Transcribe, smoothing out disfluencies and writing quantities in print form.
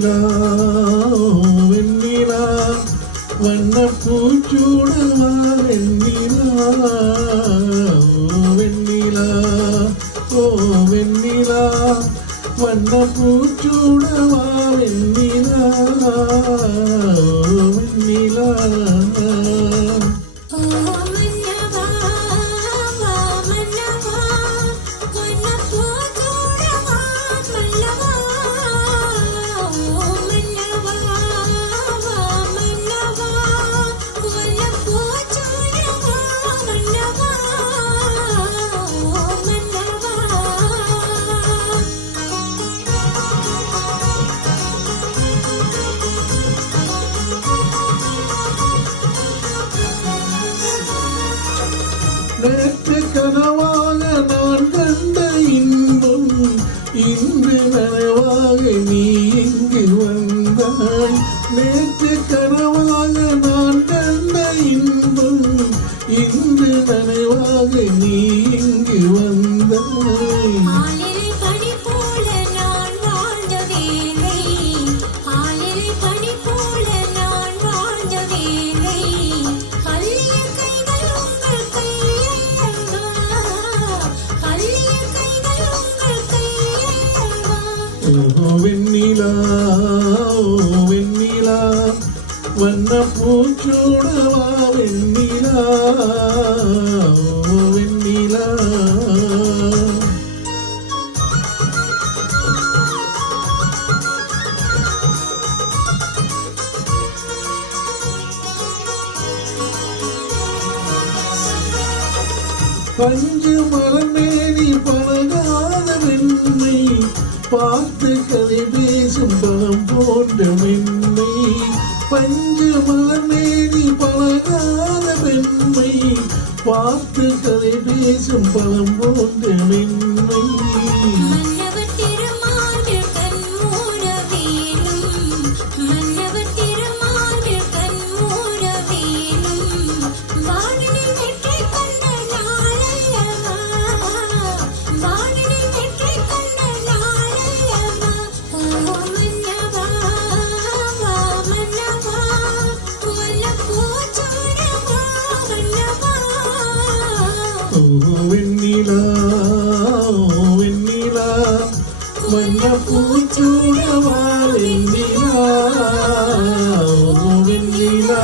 வெண்ணிலா வெண்ணிலா வண்ண பூச்சூடவா வெண்ணிலா வெண்ணிலா ஓ வெண்ணிலா வண்ண பூச்சூடவா வெண்ணிலா வெண்ணிலா நேற்று கனவாக நான் கண்ட இன்பம் இன்று நனவாக நீ இங்கு வந்தாய். நேற்று கனவாக நான் கண்ட இன்பம் இன்று நனவாக நீ இங்கு வந்தாய். வெண்ணிலா வெண்ணிலா வண்ண பூச்சூடவா வெண்ணிலா வெண்ணிலா பஞ்சு மரமேனி பழகாத வெண்மை பார்த்து கதை பேசும் பழம் போன்ற மென்மை. பஞ்சு மலமேனி பழகாத பெண்மை பார்த்து கதை பேசும் பழம் போன்ற மென்மை. வெண்ணிலா வெண்ணிலா வண்ண பூச்சூடவா வெண்ணிலா வெண்ணிலா